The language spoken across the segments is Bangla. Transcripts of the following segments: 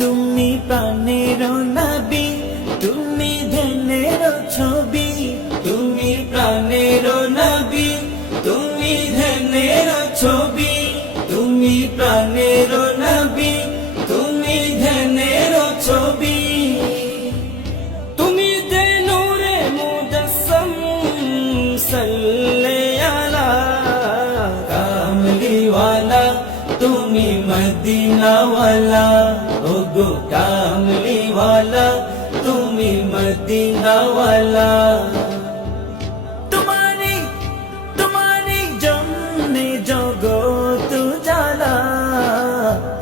তুমি প্রাণের নবী, তুমি ধ্যানের ছবি। তুমি প্রাণের নবী, তুমি ধ্যানের ছবি। তুমি প্রাণের নবী, তুমি ধ্যানের ছবি। তুমি দে নূরে মুজাসসাম, সাল্লি আলা কামলি ওয়ালা। তুমি মদিনা ওয়ালা, ও গো কামলি ওয়ালা, তুমি মদিনা ওয়ালা। তোমারি তোমারি জন্যে জগত জালা,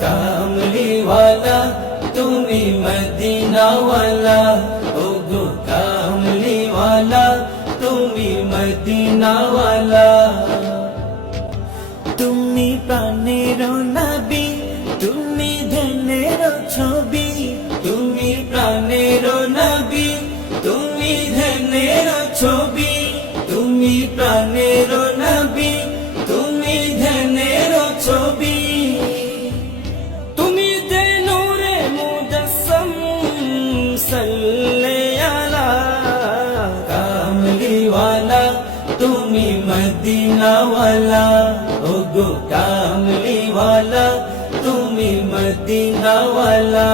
কামলি ওয়ালা, তুমি মদিনা ওয়ালা, ও গো কামলি ওয়ালা, তুমি মদিনা ওয়ালা। তুমি প্রাণের নবী, তুমি ধ্যানের ছবি। তুমি প্রাণের নবী, তুমি ধ্যানের ছবি। তুমি প্রাণের নবী, তুমি ধ্যানের ছবি। তুমি দে নূরে মুজাসসাম, সাল্লি আলা কামলি ওয়ালা। তুমি মদিনা ওয়ালা, ও গো কামলি ওয়ালা, তুমি মদিনা ওয়ালা।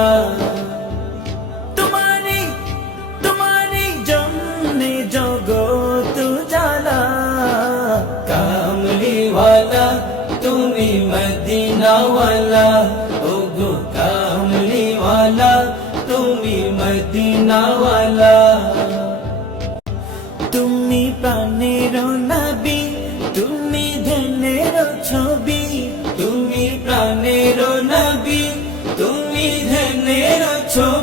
তোমারি তোমারি জন্যে জগত জালা, কামলি ওয়ালা, তুমি মদিনা ওয়ালা, ও গো কামলি ওয়ালা, তুমি মদিনা ওয়ালা। তুমি প্রাণের নবী, তুমি ধ্যানের ছবি। তুমি প্রাণের নবী, তুমি ধ্যানের ছবি।